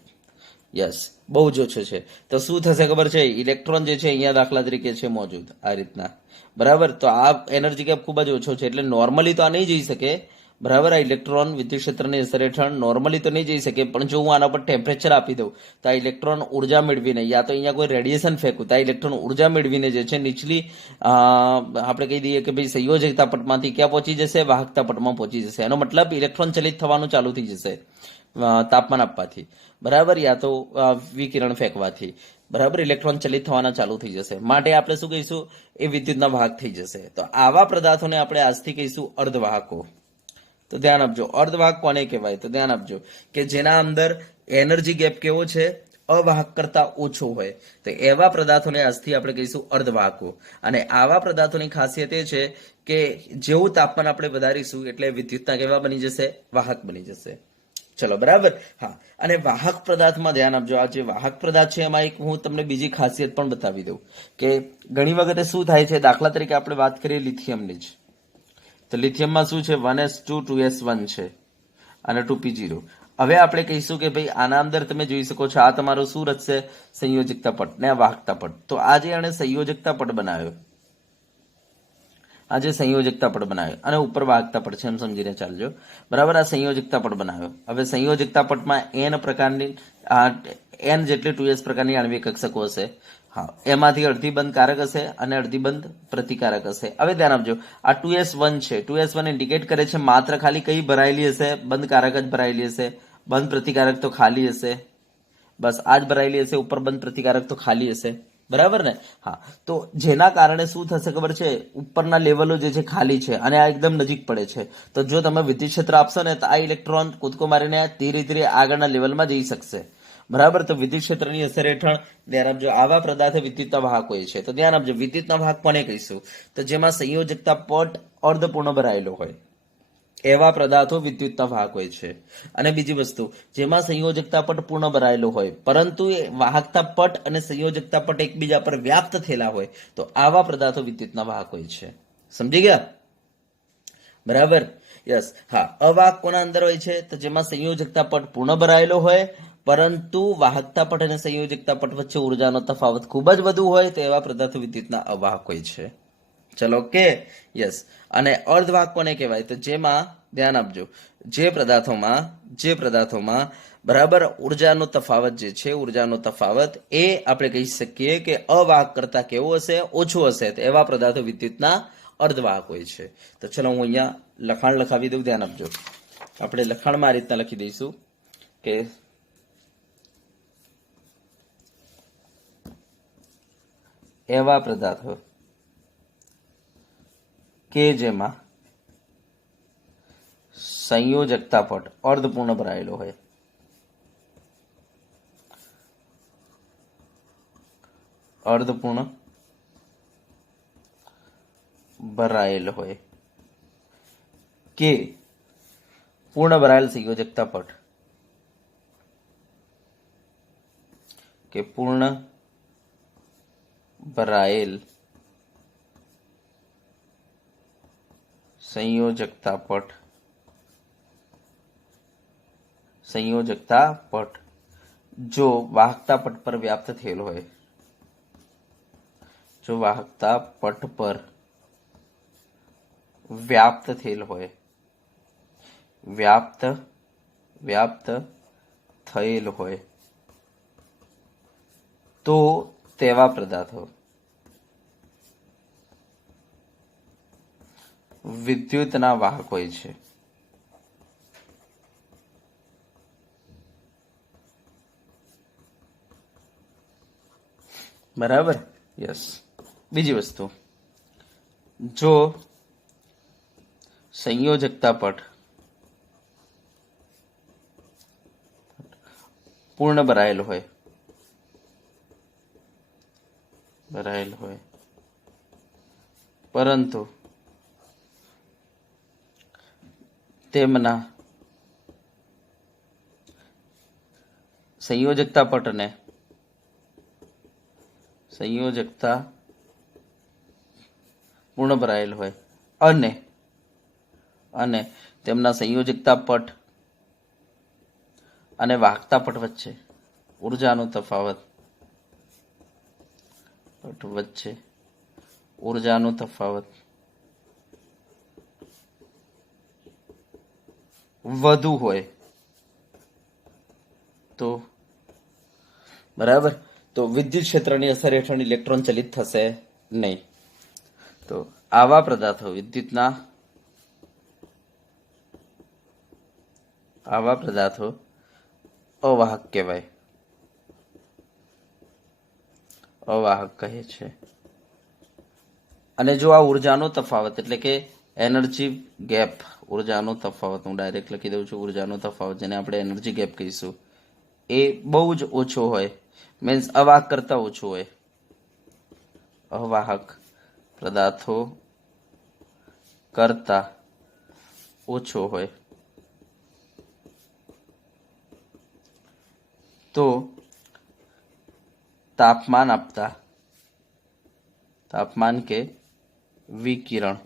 યસ, બહુ જ ઓછો છે. તો શું થશે ખબર છે? ઇલેક્ટ્રોન જે છે અહીંયા દાખલા તરીકે છે મોજૂદ આ રીતના, બરાબર. તો આ એનર્જી ગેપ ખૂબ જ ઓછો છે, એટલે નોર્મલી તો આ નહીં જઈ શકે, બરાબર. આ ઇલેક્ટ્રોન વિદ્યુત ક્ષેત્રની અસર હેઠળ નોર્મલી તો નહીં જઈ શકે, પણ જો હું આના પર ટેમ્પરેચર આપી દઉં તો આ ઇલેક્ટ્રોન ઉર્જા મેળવીને, યા તો અહીંયા કોઈ રેડિયેશન ફેંકું તો આ ઇલેક્ટ્રોન ઉર્જા મેળવીને જે છે નીચલી આપણે કહી દઈએ કે ભાઈ સંયોજકતા પટમાંથી ક્યાં પહોંચી જશે? વાહકતા પટમાં પહોંચી જશે. એનો મતલબ ઇલેક્ટ્રોન ચલિત થવાનું ચાલુ થઈ જશે તાપમાન આપવાથી, બરાબર, યા તો વિકિરણ ફેંકવાથી, બરાબર. ઇલેક્ટ્રોન ચલિત થવાના ચાલુ થઈ જશે. માટે આપણે શું કહીશું? એ વિદ્યુતના વાહક થઈ જશે. તો આવા પદાર્થોને આપણે આજથી કહીશું અર્ધવાહકો. તો ધ્યાન આપજો, અર્ધવાહક કોને કહેવાય? તો ધ્યાન આપજો કે જેના અંદર એનર્જી ગેપ કેવો છે? અવાહક કરતા ઓછો હોય. તો એવા પદાર્થોને આજથી આપણે કહીશું અર્ધવાહકો. અને આવા પદાર્થોની ખાસિયત એ છે કે જેવું તાપમાન આપણે વધારીશું એટલે વિદ્યુતના કેવા બની જશે? વાહક બની જશે. ચલો, બરાબર. હા, અને વાહક પદાર્થમાં ધ્યાન આપજો. આ જે વાહક પદાર્થ છે એમાં એક હું તમને બીજી ખાસિયત પણ બતાવી દઉં કે ઘણી વખતે શું થાય છે, દાખલા તરીકે આપણે વાત કરીએ લિથિયમની જ. તો લિથિયમમાં શું છે? 1s2 2s1 છે અને 2p0. હવે આપણે કહીશું કે ભાઈ આના અંદર તમે જોઈ શકો છો આ તમારો શું રચશે? સંયોજકતા પટ ને આ વાહકતા પટ. તો આ જે આને સંયોજકતા પટ બનાવ્યો, આ જે સંયોજકતા પટ બનાવ્યો અને ઉપર વાહકતા પટ છે એમ સમજીને ચાલજો, બરાબર. આ સંયોજકતા પટ બનાવ્યો. હવે સંયોજકતા પટમાં n પ્રકારની n જેટલી 2s પ્રકારની આણ્વિક કક્ષકો હશે. હા, એમાંથી અડધી બંધ કારક હશે અને અડધી બંધ પ્રતિકારક હશે. હવે ધ્યાન આપજો, આ 2s1 છે. 2s1 ઇન્ડિકેટ કરે છે માત્ર ખાલી કઈ ભરાયેલી હશે? બંધ કારક જ ભરાયેલી હશે. બંધ પ્રતિકારક તો ખાલી હશે. બસ આ જ ભરાયેલી હશે. ઉપર બંધ પ્રતિકારક તો ખાલી હશે, બરાબર ને? હા, તો જેના કારણે શું થશે ખબર છે? ઉપરના લેવલો જે છે ખાલી છે અને આ એકદમ નજીક પડે છે. તો જો તમે વિદ્યુત ક્ષેત્ર આપશો ને તો આ ઇલેક્ટ્રોન કૂદકો મારીને ધીરે ધીરે આગળના લેવલમાં જઈ શકશે, બરાબર. તો વિદ્યુત ક્ષેત્રની અસર હેઠળ ધ્યાન આપજો આવા પદાર્થ વિદ્યુતના વાહક હોય છે. તો ધ્યાન આપજો, વિદ્યુતના વાહક કોને કહીશું? તો જેમાં સંયોજકતા પટ અર્ધપૂર્ણ ભરાયેલો હોય એવા પદાર્થો વિદ્યુતના વાહક હોય છે. અને બીજી વસ્તુ, જેમાં સંયોજકતા પટ પૂર્ણ ભરાયેલો હોય પરંતુ એ વાહકતા પટ અને સંયોજકતા પટ એકબીજા પર વ્યાપ્ત થયેલા હોય તો આવા પદાર્થો વિદ્યુતના વાહક હોય છે. સમજી ગયા? બરાબર. યસ. હા, અવાહક કોના અંદર હોય છે? તો જેમાં સંયોજકતા પટ પૂર્ણ ભરાયેલો હોય પરંતુ વાહકતા પટ અને સંયોજકતા પટ વચ્ચે ઉર્જાનો તફાવત ખૂબ જ વધુ હોય તો એવા પદાર્થો વિદ્યુતના અવાહક હોય છે. ચલો, ઓકે. યસ. અને અર્ધવાહક કોને કહેવાય? તો જેમાં ધ્યાન આપજો, જે પદાર્થોમાં બરાબર ઉર્જાનો તફાવત જે છે, ઉર્જાનો તફાવત એ આપણે કહી શકીએ કે અવાહક કરતા કેવો હશે? ઓછો હશે. તો એવા પદાર્થો વિદ્યુતના અર્ધવાહક હોય છે. તો ચલો હું અહીંયા લખાણ લખાવી દઉં. ધ્યાન આપજો, આપણે લખાણમાં આ રીતના લખી દઈશું કે એવા પદાર્થો કે જેમાં સંયોજકતા પટ અર્ધપૂર્ણ ભરાયેલો હોય, અર્ધપૂર્ણ ભરાયેલ હોય કે પૂર્ણ ભરાયેલ સંયોજકતા પટ કે પૂર્ણ ભરાયેલ સંયોજકતા પટ જો વાહકતા પટ પર વ્યાપ્ત થયેલ હોય, જો વાહકતા પટ પર વ્યાપ્ત થયેલ હોય, વ્યાપ્ત થયેલ હોય તો તેવા પદાર્થો વિદ્યુતના વાહક હોય છે. બરાબર. યસ. બીજી વસ્તુ, જો સંયોજકતા પટ પૂર્ણ ભરાયેલ હોય પરંતુ તેમના સંયોજકતા પૂર્ણ ભરાયેલ હોય અને અને તેમના સંયોજકતા પટ અને વાહકતા પટ વચ્ચે ઉર્જાનો તફાવત વધુ હોય તો બરાબર, તો વિદ્યુત ક્ષેત્રની અસર હેઠળ ઇલેક્ટ્રોન ચલિત થશે નહીં. તો આવા પદાર્થો અવાહક કહેવાય, અવાહક કહે છે. અને જો આ ઉર્જાનો તફાવત એટલે કે એનર્જી ગેપ, ઉર્જાનો તફાવત હું ડાયરેક્ટ લખી દઉં છું, ઉર્જાનો તફાવત જેને આપણે એનર્જી ગેપ કહીશું, એ બહુ જ ઓછો હોય, મીન્સ અવાહક કરતા ઓછો હોય, અવાહક પદાર્થો કરતા ઓછો હોય, તો तापमान के विकिरण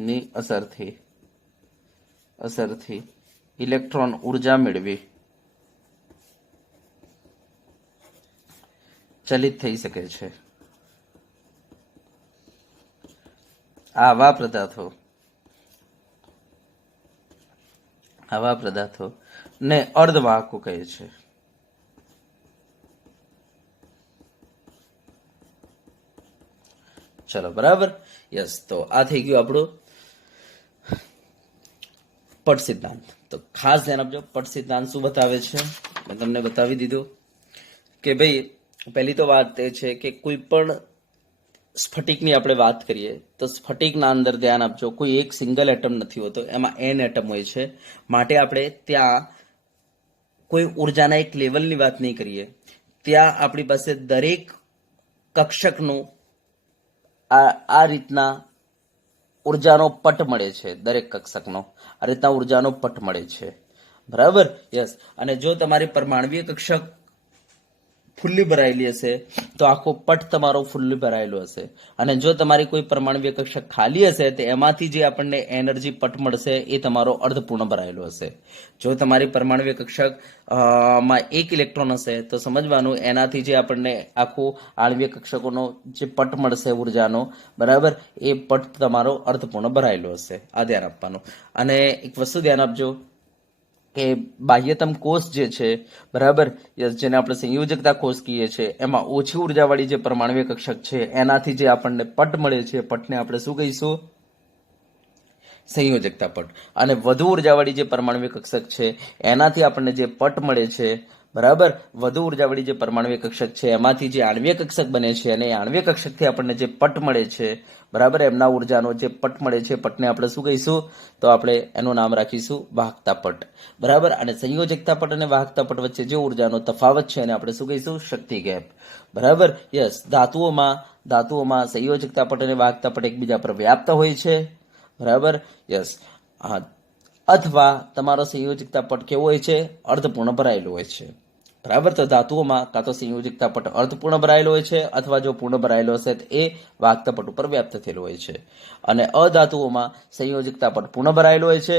ની અસરથી ઇલેક્ટ્રોન ઉર્જા મેળવી ચલિત થઈ શકે છે. આવા પદાર્થો ને અર્ધવાહકો કહે છે. ચલો બરાબર, યસ. તો આ થઈ ગયું આપણું પટ સિદ્ધાંત. તો ખાસ ધ્યાન આપજો, પટ સિદ્ધાંત શું બતાવે છે મેં તમને બતાવી દીધું કે ભાઈ પહેલી તો વાત એ છે કે કોઈ પણ સ્ફટિકની આપણે વાત કરીએ તો સ્ફટિકના અંદર ધ્યાન આપજો, કોઈ એક સિંગલ એટમ નથી હોતો, એમાં n એટમ હોય છે. માટે આપણે ત્યાં કોઈ ઉર્જાના એક લેવલની વાત નહીં કરીએ, ત્યાં આપણી પાસે દરેક કક્ષકનું આ રીતના ઉર્જાનો પટ મળે છે, દરેક કક્ષકનો આ રીતના ઉર્જાનો પટ મળે છે. બરાબર, યસ. અને જો તમારી પરમાણવીય કક્ષક ફુલ્લી ભરાયેલી હશે તો આખો પટ તમારો ફુલ્લી ભરાયેલો હશે, અને જો તમારી કોઈ પરમાણવીય કક્ષક ખાલી હશે તો એમાંથી જે આપણને એનર્જી પટ મળશે એ તમારો અર્ધપૂર્ણ ભરાયેલો હશે. જો તમારી પરમાણવીય કક્ષક માં એક ઇલેક્ટ્રોન હશે તો સમજવાનું એનાથી જે આપણને આખું આણ્વિય કક્ષકોનો જે પટ મળશે ઉર્જાનો, બરાબર, એ પટ તમારો અર્ધપૂર્ણ ભરાયેલો હશે. આ ધ્યાન આપવાનું. અને એક વસ્તુ ધ્યાન આપજો કે બાહ્યતમ કોષ જે છે, બરાબર, જેને આપણે સંયોજકતા કોષ કહીએ છીએ, એમાં ઓછી ઉર્જાવાળી જે પરમાણવીય કક્ષક છે એનાથી જે આપણને પટ મળે છે, પટને આપણે શું કહીશું? સંયોજકતા પટ. અને વધુ ઉર્જાવાળી જે પરમાણવીય કક્ષક છે એનાથી આપણને જે પટ મળે છે, બરાબર, વધુ ઉર્જાવાળી જે પરમાણવીય કક્ષક છે એમાંથી જે આણ્વીય કક્ષક બને છે અને આણ્વીય કક્ષકથી આપણને જે પટ મળે છે, બરાબર, એમના ઉર્જાનો જે પટ મળે છે, પટને આપણે શું કહીશું? તો આપણે એનું નામ રાખીશું વાહકતા પટ. બરાબર. અને સંયોજકતા પટ અને વાહકતા પટ વચ્ચે જે ઉર્જાનો તફાવત છે એને આપણે શું કહીશું? શક્તિ ગેપ. બરાબર, યસ. ધાતુઓમાં સંયોજકતા પટ અને વાહકતા પટ એકબીજા પર વ્યાપ્ત હોય છે, બરાબર, યસ. અથવા તમારો સંયોજકતા પટ કેવો હોય છે? અર્ધપૂર્ણ ભરાયેલો હોય છે. બરાબર. તો ધાતુઓમાં કાં તો સંયોજકતા પટ અર્ધપૂર્ણ ભરાયેલો હોય છે અથવા જો પૂર્ણ ભરાયેલો હશે તો એ વાહકતા પટ ઉપર વ્યાપ્ત થયેલો હોય છે. અને અધાતુઓમાં સંયોજકતા પટ પૂર્ણ ભરાયેલો હોય છે.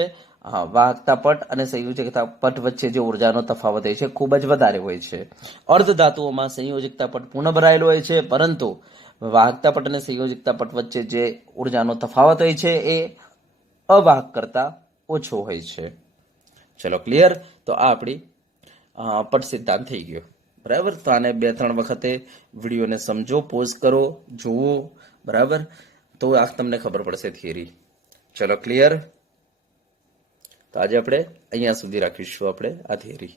વાહકતા પટ અને સંયોજકતા પટ વચ્ચે જે ઉર્જાનો તફાવત હોય છે ખૂબ જ વધારે હોય છે. અર્ધ ધાતુઓમાં સંયોજકતા પટ પૂર્ણ ભરાયેલો હોય છે, પરંતુ વાહકતા પટ અને સંયોજકતા પટ વચ્ચે જે ઉર્જાનો તફાવત હોય છે એ અવાહક કરતા ઓછો હોય છે. ચલો, ક્લિયર? તો આ આપણી પટ સિદ્ધાંત થઈ ગયો. બરાબર. તો આને 2-3 વખતે વિડીયોને સમજો, પોઝ કરો, જુઓ, બરાબર, તો આ તમને ખબર પડશે થિયરી. ચલો, ક્લિયર? તો આજે આપણે અહીંયા સુધી રાખીશું આપણે આ થિયરી.